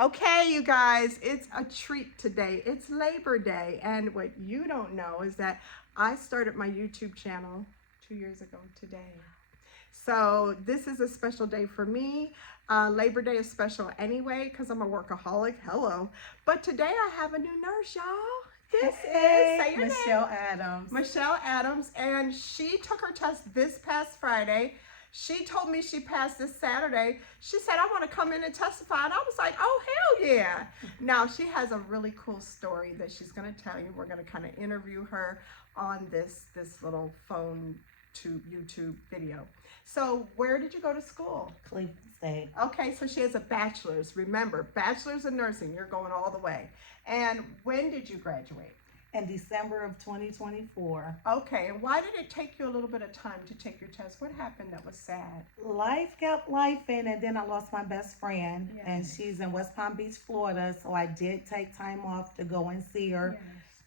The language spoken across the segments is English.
Okay, you guys, it's a treat today. It's Labor Day, and what you don't know is that I started my YouTube channel 2 years ago today. So this is a special day for me. Labor Day is special anyway because I'm a workaholic. Hello. But today I have a new nurse, y'all. This is, say your Michelle name. Adams. Michelle Adams, and she took her test this past Friday. She told me she passed this Saturday. She said, I want to come in and testify. And I was like, oh, hell yeah. Now, she has a really cool story that she's going to tell you. We're going to kind of interview her on this little phone to YouTube video. So where did you go to school? Cleveland State. Okay, so she has a bachelor's. Remember, bachelor's in nursing. You're going all the way. And when did you graduate? In December of 2024. Okay, and why did it take you a little bit of time to take your test? What happened that was sad? Life kept life in, and then I lost my best friend, Yes. and she's in West Palm Beach, Florida. So I did take time off to go and see her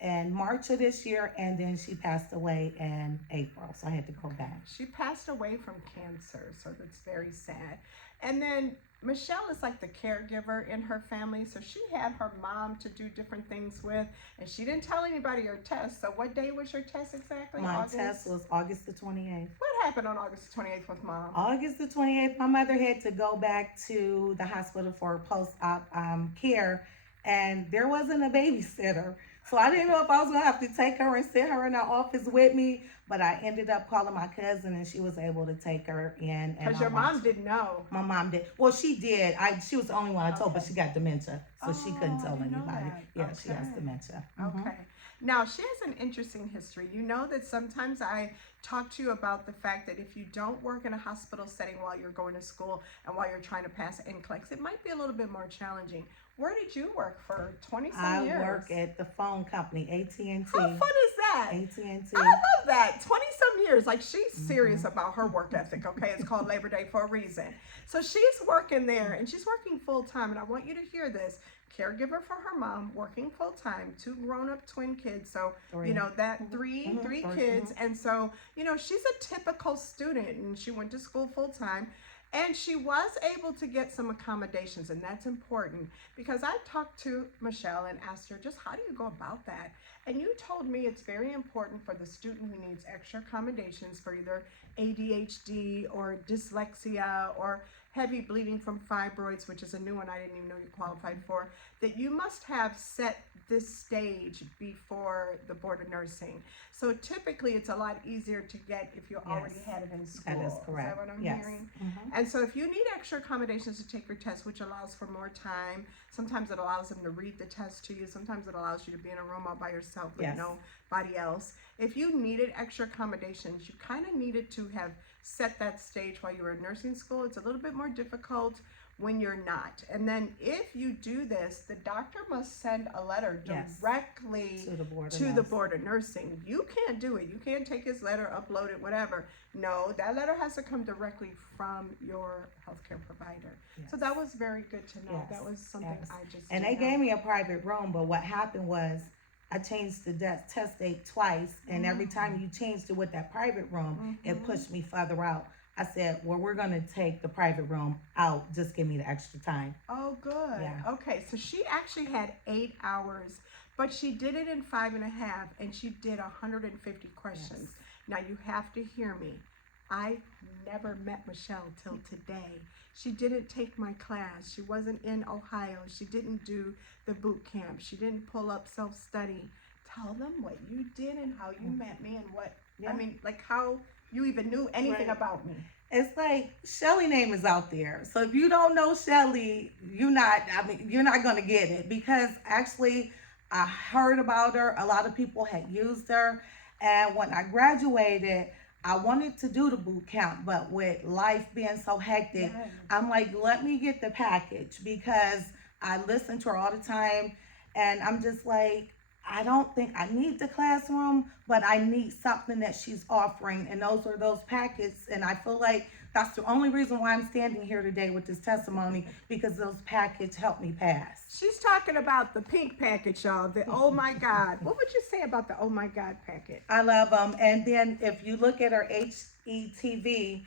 in March of this year, and then she passed away in April. So I had to go back. She passed away from cancer, so that's very sad. And then Michelle is like the caregiver in her family, so she had her mom to do different things with, and she didn't tell anybody her test. So what day was your test exactly? My test was August the 28th. What happened on August 28th with mom? August the 28th, my mother had to go back to the hospital for post-op care, and there wasn't a babysitter. So I didn't know if I was going to have to take her and sit her in the office with me, but I ended up calling my cousin, and she was able to take her in. Because your mom didn't know. My mom did. Well, she did. She was the only one I told, but she got dementia, so she couldn't tell I didn't know anybody. that. Yeah, she has Okay. dementia. Okay. Now, she has an interesting history. You know that sometimes I talk to you about the fact that if you don't work in a hospital setting while you're going to school and while you're trying to pass NCLEX, it might be a little bit more challenging. Where did you work for 20-some years? I work at the phone company, AT&T. How fun is that? AT&T. I love that. 20-some years. Like, she's serious about her work ethic, okay? It's called Labor Day for a reason. So she's working there, and she's working full-time, and I want you to hear this. Caregiver for her mom, working full-time, 2 grown-up twin kids. So, you know, that three kids. And so, you know, she's a typical student, and she went to school full-time. And she was able to get some accommodations, and that's important because I talked to Michelle and asked her, just how do you go about that? And you told me it's very important for the student who needs extra accommodations for either ADHD or dyslexia or heavy bleeding from fibroids, which is a new one I didn't even know you qualified for, that you must have set this stage before the Board of Nursing. So typically it's a lot easier to get if you already had it in school. That is correct. Is that what I'm Yes. hearing? And so if you need extra accommodations to take your test, which allows for more time, sometimes it allows them to read the test to you, sometimes it allows you to be in a room all by yourself with Yes. nobody else. If you needed extra accommodations, you kind of needed to have set that stage while you were in nursing school. It's a little bit more difficult when you're not. And then if you do this, the doctor must send a letter Yes. directly To the Board of to the Nursing. Board of Nursing. You can't do it. You can't take his letter, upload it, whatever. No, that letter has to come directly from your healthcare provider. Yes. So that was very good to know. Yes. That was something Yes. I just And they didn't know. gave me a private room, but what happened was I changed the test date twice, and every time you changed it with that private room, it pushed me further out. I said, well, we're going to take the private room out. Just give me the extra time. Oh, good. Yeah. Okay, so she actually had 8 hours, but she did it in 5.5, and she did 150 questions. Yes. Now, you have to hear me. I never met Michelle till today. She didn't take my class. She wasn't in Ohio. She didn't do the boot camp. She didn't pull up self-study. Tell them what you did and how you met me and what, I mean, like how you even knew anything about me. It's like Shelly name is out there. So if you don't know Shelly, you're not going to get it, because actually I heard about her. A lot of people had used her. And when I graduated, I wanted to do the boot camp, but with life being so hectic, Yes. I'm like, let me get the package, because I listen to her all the time, and I'm just like, I don't think I need the classroom, but I need something that she's offering, and those are those packets. And I feel like that's the only reason why I'm standing here today with this testimony, because those packets helped me pass. She's talking about the pink package, y'all. The oh my God. What would you say about the oh my God packet? I love them. And then if you look at her HETV,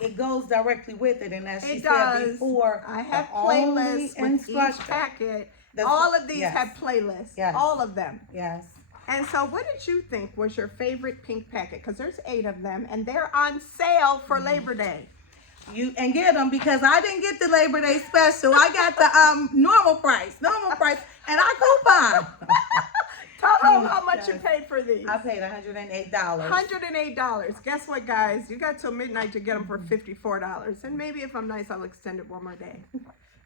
it goes directly with it. And as she It said does. before, I have the only playlists with each instruction. packet. The- All of these yes. have playlists. Yes. All of them. Yes. And so what did you think was your favorite pink packet? Because there's 8 of them and they're on sale for Labor Day. You and get them, because I didn't get the Labor Day special. I got the normal price, and I coupon. Tell them how much you paid for these. I paid $108. $108. Guess what, guys? You got till midnight to get them for $54. And maybe if I'm nice, I'll extend it one more day.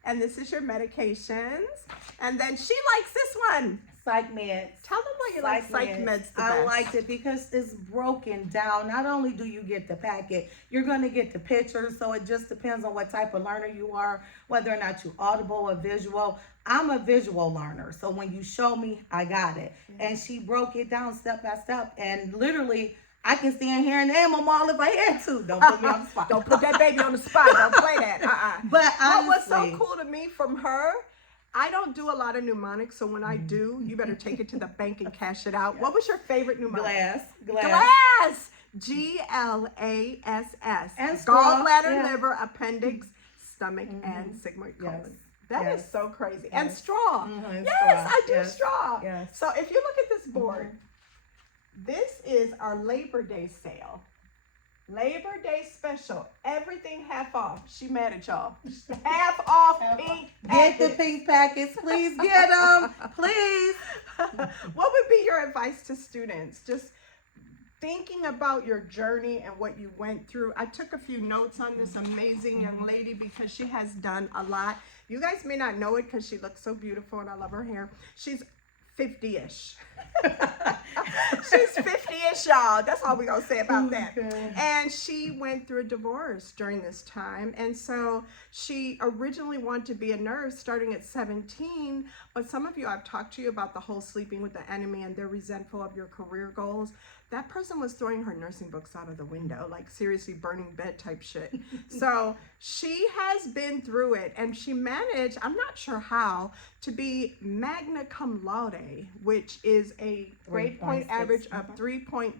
And this is your medications. And then she likes this one. Psych meds. Tell them why you like psych meds the best. I liked it because it's broken down. Not only do you get the packet, you're going to get the pictures. So it just depends on what type of learner you are, whether or not you audible or visual. I'm a visual learner. So when you show me, I got it. And she broke it down step by step. And literally, I can stand here and name them all if I had to. Don't put me on the spot. Don't put that baby on the spot. Don't play that. But honestly, what was so cool to me from her, I don't do a lot of mnemonics, so when I do, you better take it to the bank and cash it out. What was your favorite mnemonic? Glass. GLASS. And straw, gallbladder, liver, appendix, stomach, and sigmoid colon. That is so crazy. And straw. Yes, I do straw. Yes. So if you look at this board, this is our Labor Day sale. Labor Day special. Everything half off. She mad at y'all. Half off pink packets. Get the pink packets. Please get them. Please. What would be your advice to students? Just thinking about your journey and what you went through. I took a few notes on this amazing young lady because she has done a lot. You guys may not know it because she looks so beautiful and I love her hair. She's 50-ish. She's 50-ish, y'all. That's all we're going to say about that. And she went through a divorce during this time. And so she originally wanted to be a nurse starting at 17. But some of you, I've talked to you about the whole sleeping with the enemy and they're resentful of your career goals. That person was throwing her nursing books out of the window, like seriously burning bed type shit. So she has been through it and she managed, I'm not sure how, to be magna cum laude, which is a grade point average of 3.6,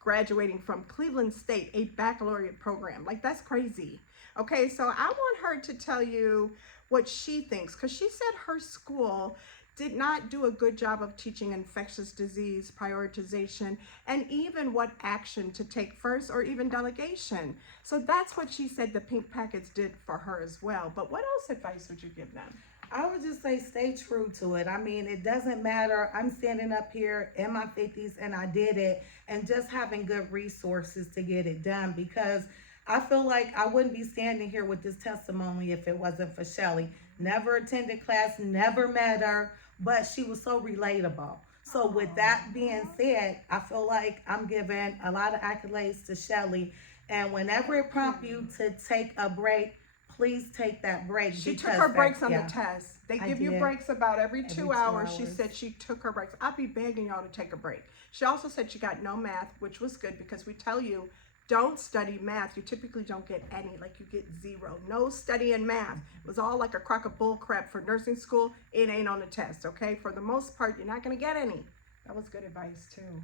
graduating from Cleveland State, a baccalaureate program. Like, that's crazy. Okay, so I want her to tell you what she thinks, because she said her school did not do a good job of teaching infectious disease prioritization and even what action to take first or even delegation. So that's what she said the pink packets did for her as well. But what else advice would you give them? I would just say stay true to it. I mean, it doesn't matter. I'm standing up here in my 50s and I did it, and just having good resources to get it done, because I feel like I wouldn't be standing here with this testimony if it wasn't for Shelly. Never attended class, never met her, but she was so relatable. So with that being said, I feel like I'm giving a lot of accolades to Shelly. And whenever it prompts you to take a break, please take that break. She took her breaks on the test. They give you breaks about every 2 hours. She said she took her breaks. I'll be begging y'all to take a break. She also said she got no math, which was good, because we tell you, don't study math. You typically don't get any, like you get 0. No studying math. It was all like a crock of bull crap for nursing school. It ain't on the test, okay? For the most part, you're not gonna get any. That was good advice too.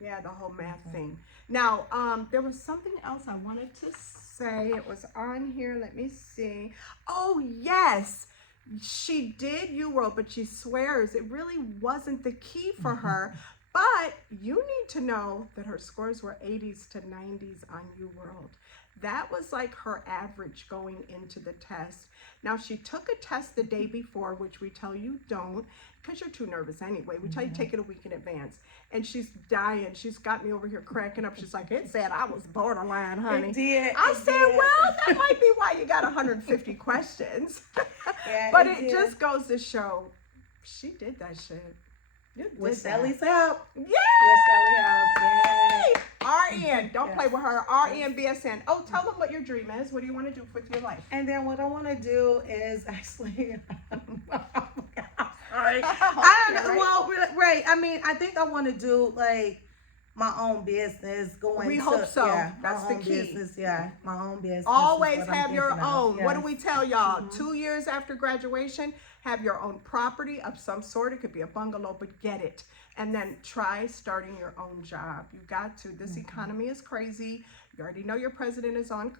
Yeah, the whole math thing. Now, there was something else I wanted to say. It was on here, let me see. Oh yes, she did UWorld, but she swears it really wasn't the key for her. But you need to know that her scores were 80s to 90s on UWorld. That was like her average going into the test. Now, she took a test the day before, which we tell you don't, because you're too nervous anyway. We tell you take it a week in advance. And she's dying. She's got me over here cracking up. She's like, it said I was borderline, honey. It did. I said, well, that might be why you got 150 questions. Yeah, but it just goes to show she did that shit. With Shelly's help. Yay! With Shelly's help. Yay! RN. Don't play with her. RN, BSN. Oh, tell them what your dream is. What do you want to do with your life? And then what I want to do is actually, Sorry. I don't know. Well, right. I mean, I think I want to do like my own business. We hope so. Yeah, that's the key. Business, yeah, my own business. Always have your own. Yes. What do we tell y'all? 2 years after graduation, have your own property of some sort. It could be a bungalow, but get it. And then try starting your own job. You got to. This economy is crazy. You already know your president is on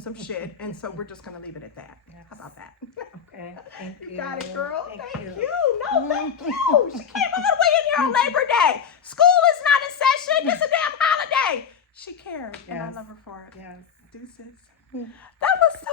some shit, and so we're just gonna leave it at that. Yes. How about that? Okay. Thank you. You got it, girl. Thank you. you. No, thank you. She came all the way in here on Labor Day. School is not in session. It's a damn holiday. She cared, and I Yes. love her for it. Yes. Deuces. Mm. That was so